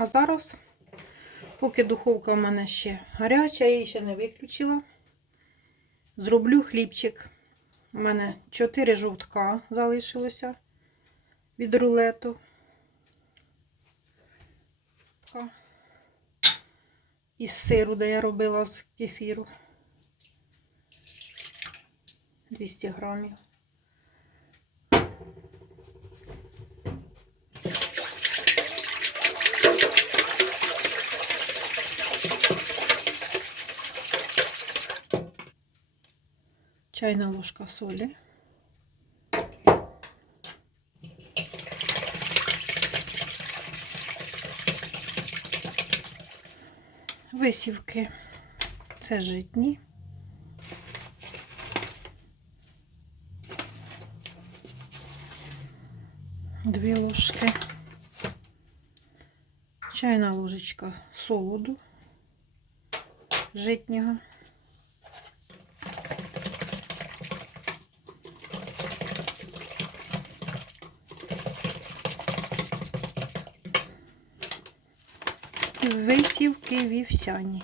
А зараз, поки духовка в мене ще гаряча, я її ще не виключила, зроблю хлібчик. У мене 4 жовтка залишилося від рулету. Із сиру, де я робила з кефіру. 200 грамів. Чайна ложка солі. Висівки. Це житні. Дві ложки. Чайна ложечка солоду житнього. Висівки вівсяні.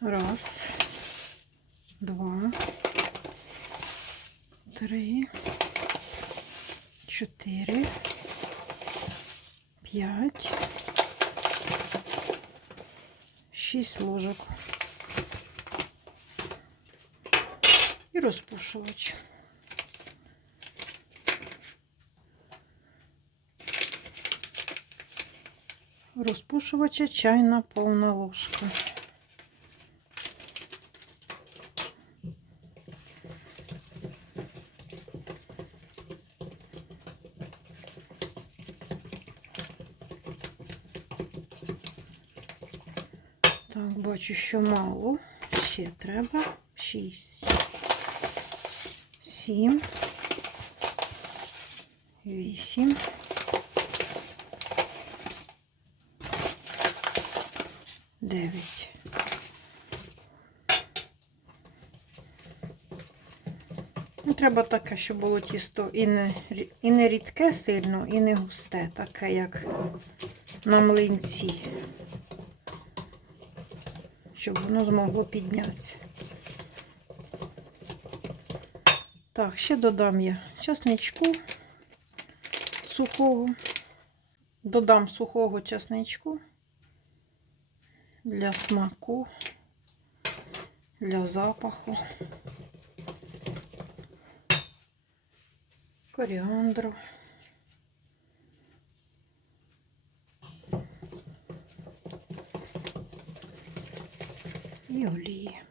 Раз, два, три, чотири, п'ять, шість ложок. І розпушувач. Розпушувача чайна повна ложка. Так, бачу, що мало. Ще треба. Шість. Сім. Вісім. Дев'ять. Ну, треба таке, щоб було тісто і не, і не рідке сильно, і не густе, таке, як на млинці. Щоб воно змогло піднятися. Так, ще додам я часничку сухого. Додам сухого часничку для смаку, для запаху, коріандру. І олії.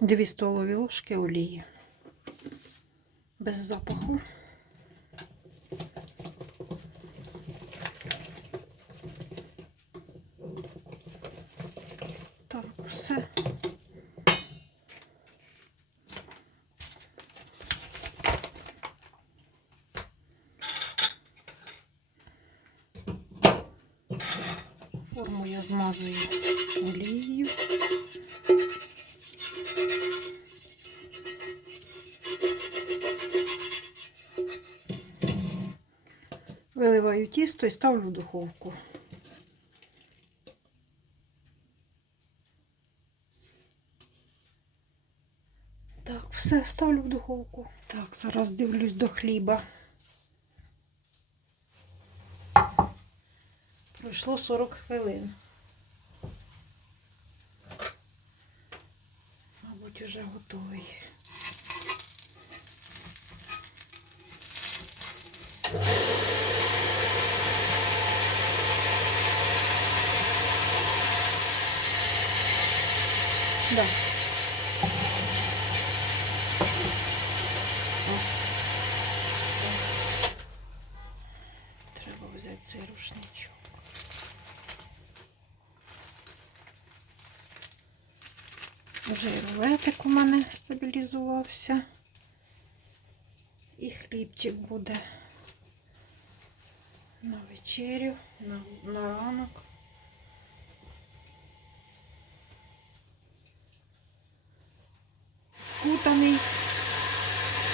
Дві столові ложки олії. Без запаху. Так, все. Форму я змазую олією. Виливаю тісто і ставлю в духовку. Так, все, ставлю в духовку. Так, зараз дивлюсь до хліба. Пройшло 40 хвилин. Мабуть, уже готовий. Да. Треба взяти цей рушничок. Вже і рулетик у мене стабілізувався. І хлібчик буде на вечерю, на, на ранок. Закутаний,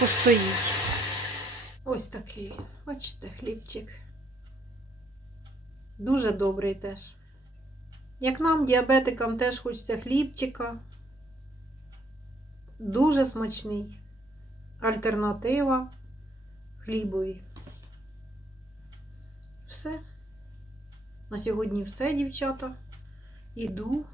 постоїть. Ось такий. Бачите, хлібчик. Дуже добрий теж. Як нам, діабетикам, теж хочеться хлібчика. Дуже смачний. Альтернатива хлібові. Все. На сьогодні все, дівчата. Іду